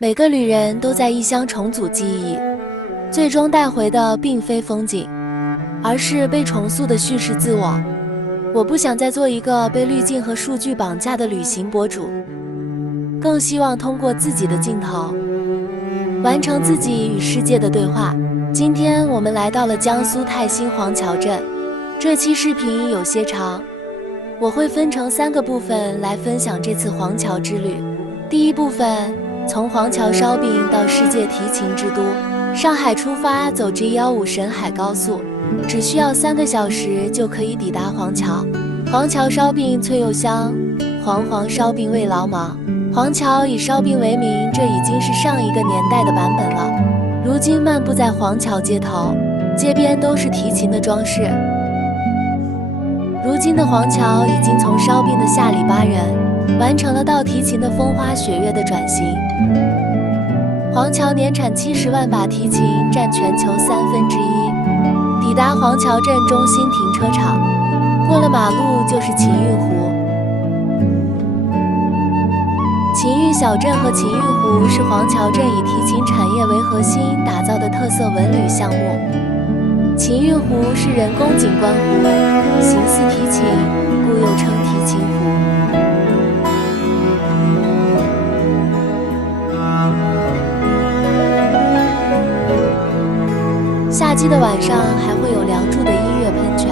每个旅人都在异乡重组记忆，最终带回的并非风景，而是被重塑的叙事自我。我不想再做一个被滤镜和数据绑架的旅行博主，更希望通过自己的镜头，完成自己与世界的对话。今天我们来到了江苏泰兴黄桥镇，这期视频有些长，我会分成3个部分来分享这次黄桥之旅。第一部分，从黄桥烧饼到世界提琴之都，上海出发走 G15沈海高速，只需要3个小时就可以抵达黄桥。黄桥烧饼脆又香，黄黄烧饼味老莽。黄桥以烧饼为名，这已经是上一个年代的版本了。如今漫步在黄桥街头，街边都是提琴的装饰。如今的黄桥已经从烧饼的下里巴人，完成了到提琴的风花雪月的转型。黄桥年产70万把提琴，占全球1/3。抵达黄桥镇中心停车场，过了马路就是秦运湖。秦运小镇和秦运湖是黄桥镇以提琴产业为核心打造的特色文旅项目。秦运湖是人工景观湖，形似提琴，故又称提琴湖。夏季的晚上还会有梁祝的音乐喷泉。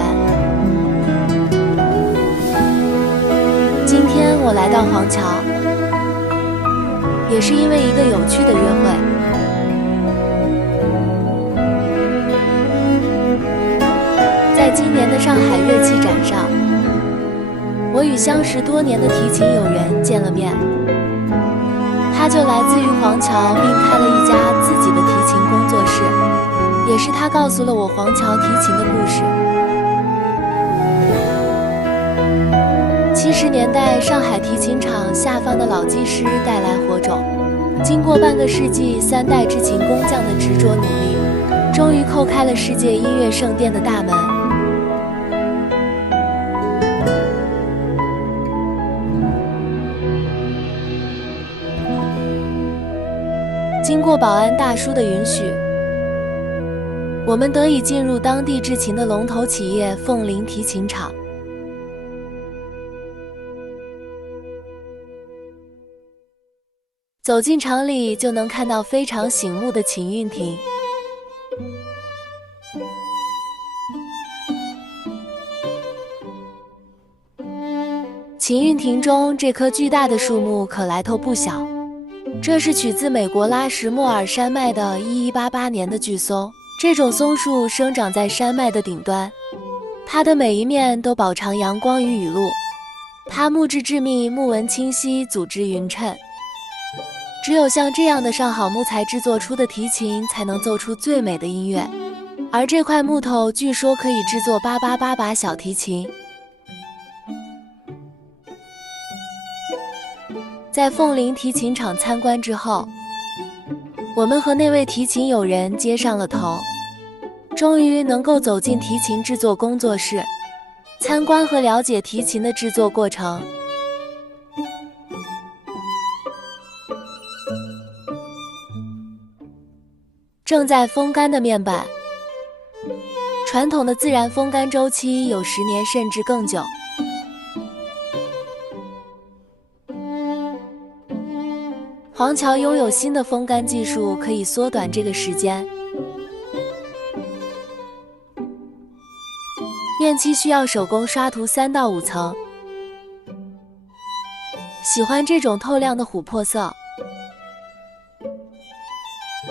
今天我来到黄桥，也是因为一个有趣的约会。在今年的上海乐器展上，我与相识多年的提琴友人见了面。他就来自于黄桥，并开了一家自己的提琴工作室，也是他告诉了我黄桥提琴的故事。70年代，上海提琴厂下放的老技师带来火种，经过半个世纪3代制琴工匠的执着努力，终于叩开了世界音乐圣殿的大门。经过保安大叔的允许，我们得以进入当地制琴的龙头企业凤林提琴厂。走进厂里就能看到非常醒目的琴运亭。琴运亭中这棵巨大的树木可来头不小，这是取自美国拉什莫尔山脉的1188年的巨松。这种松树生长在山脉的顶端，它的每一面都饱尝阳光与雨露。它木质致密，木纹清晰，组织匀称。只有像这样的上好木材制作出的提琴，才能奏出最美的音乐。而这块木头据说可以制作888把小提琴。在凤林提琴厂参观之后，我们和那位提琴友人接上了头，终于能够走进提琴制作工作室，参观和了解提琴的制作过程。正在风干的面板，传统的自然风干周期有10年甚至更久。黄桥拥有新的风干技术，可以缩短这个时间。面漆需要手工刷涂3到5层。喜欢这种透亮的琥珀色。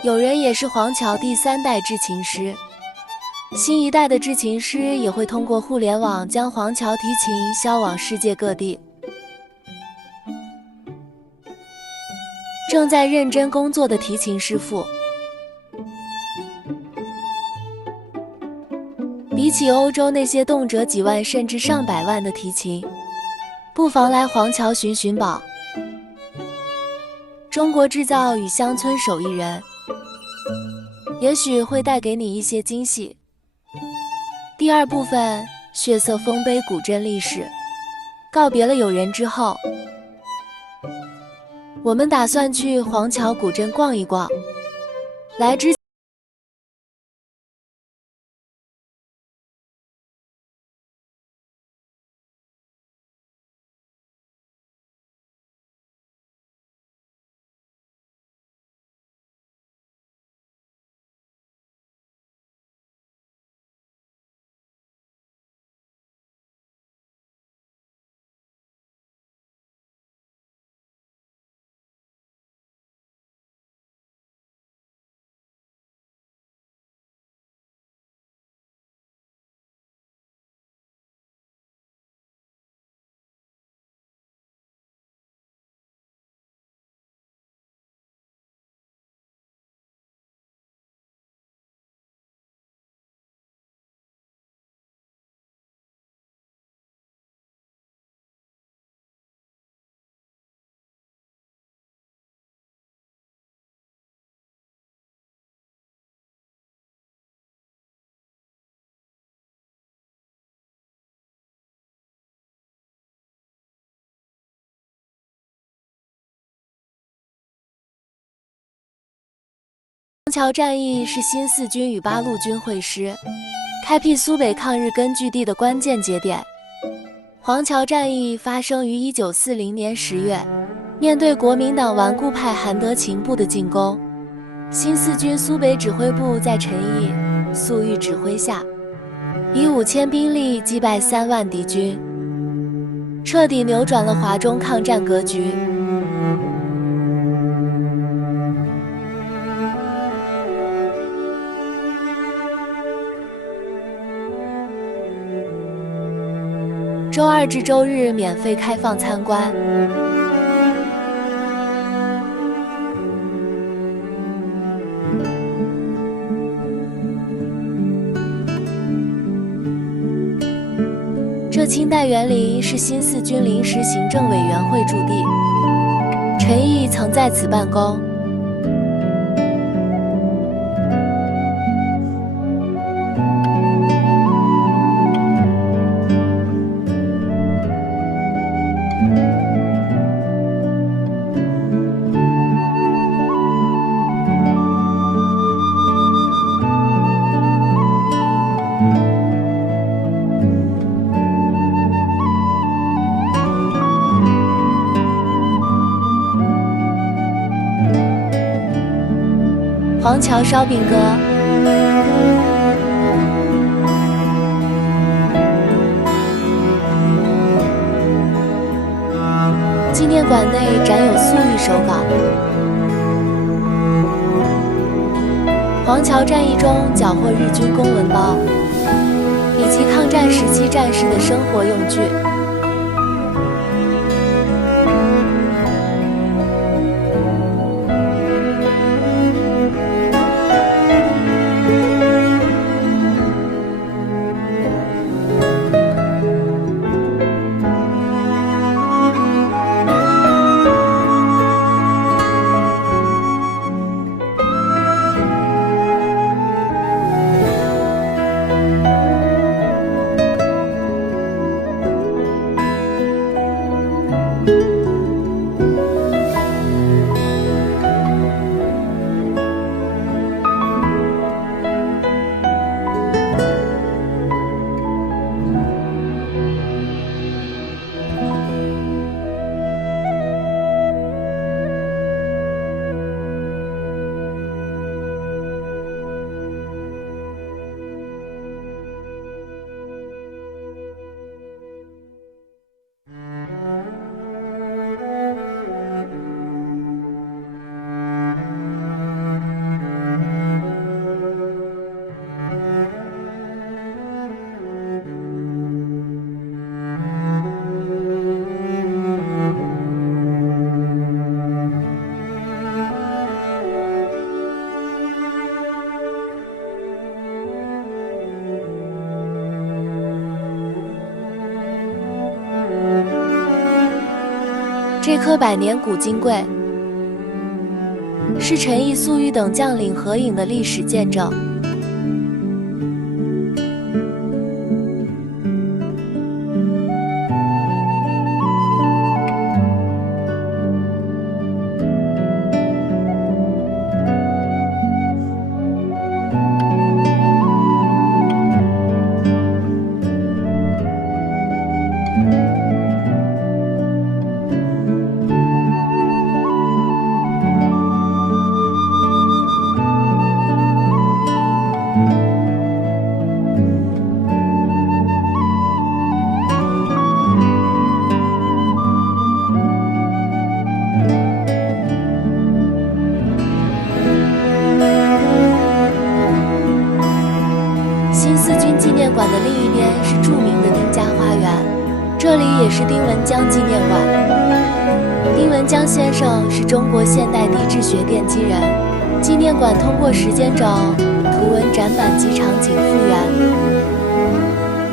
友人也是黄桥第3代制琴师，新一代的制琴师也会通过互联网将黄桥提琴销往世界各地。正在认真工作的提琴师傅，比起欧洲那些动辄几万甚至上百万的提琴，不妨来黄桥寻寻宝。中国制造与乡村手艺人，也许会带给你一些惊喜。第2部分，血色丰碑古镇历史。告别了友人之后，我们打算去黄桥古镇逛一逛。来之黄桥战役是新四军与八路军会师，开辟苏北抗日根据地的关键节点。黄桥战役发生于1940年10月，面对国民党顽固派韩德勤部的进攻，新四军苏北指挥部在陈毅、粟裕指挥下，以5000兵力击败3万敌军，彻底扭转了华中抗战格局。周2至周日免费开放参观。这清代园林是新四军临时行政委员会驻地，陈毅曾在此办公。黄桥烧饼歌。纪念馆内展有粟裕手稿，黄桥战役中缴获日军公文包，以及抗战时期战士的生活用具。这颗百年古金柜，是陈毅、粟裕等将领合影的历史见证。馆的另一边是著名的丁家花园，这里也是丁文江纪念馆。丁文江先生是中国现代地质学奠基人，纪念馆通过时间轴、图文展板及场景复原，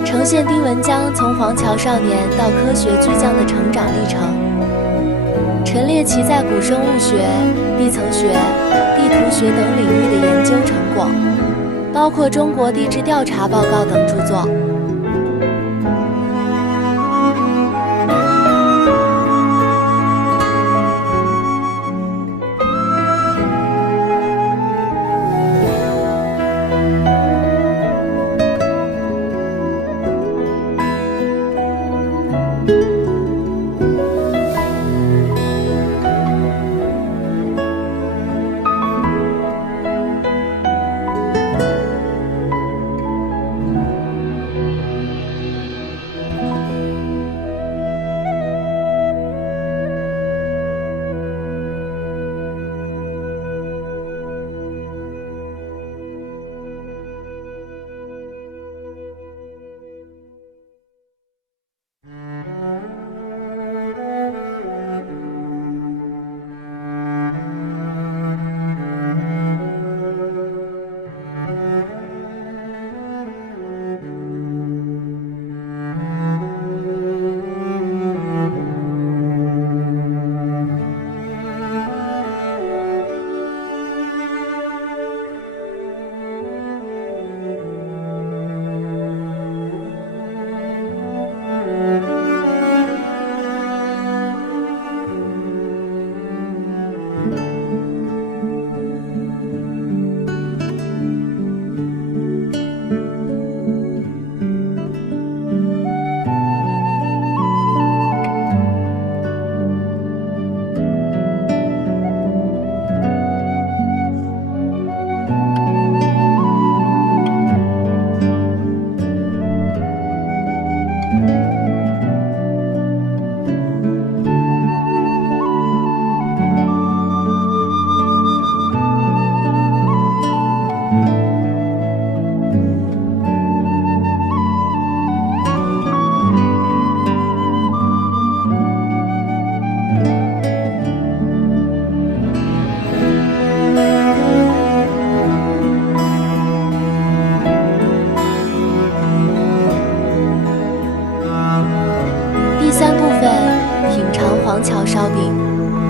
呈现丁文江从黄桥少年到科学巨匠的成长历程，陈列其在古生物学、地层学、地图学等领域的研究成果，包括中国地质调查报告等著作。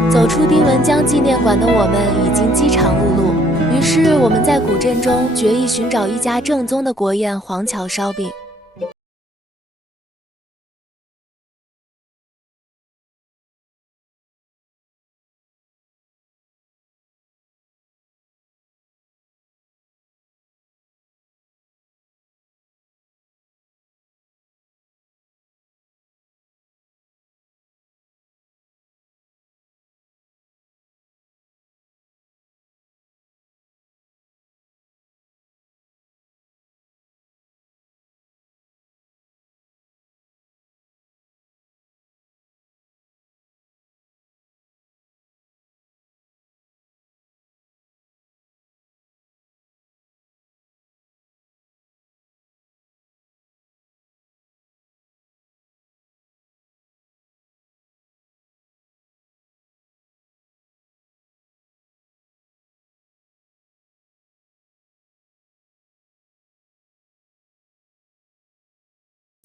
走出丁文江纪念馆的我们已经饥肠辘辘，于是我们在古镇中决意寻找一家正宗的国宴黄桥烧饼。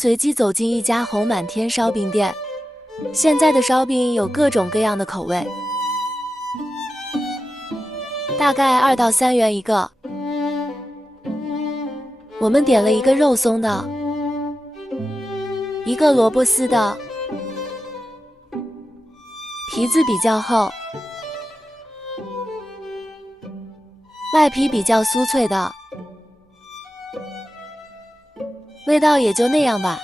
随即走进一家红满天烧饼店，现在的烧饼有各种各样的口味，大概2到3元一个。我们点了一个肉松的，一个萝卜丝的，皮子比较厚，外皮比较酥脆的，味道也就那样吧。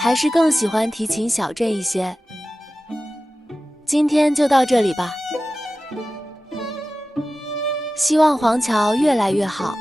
还是更喜欢提琴小镇一些。今天就到这里吧，希望黄桥越来越好。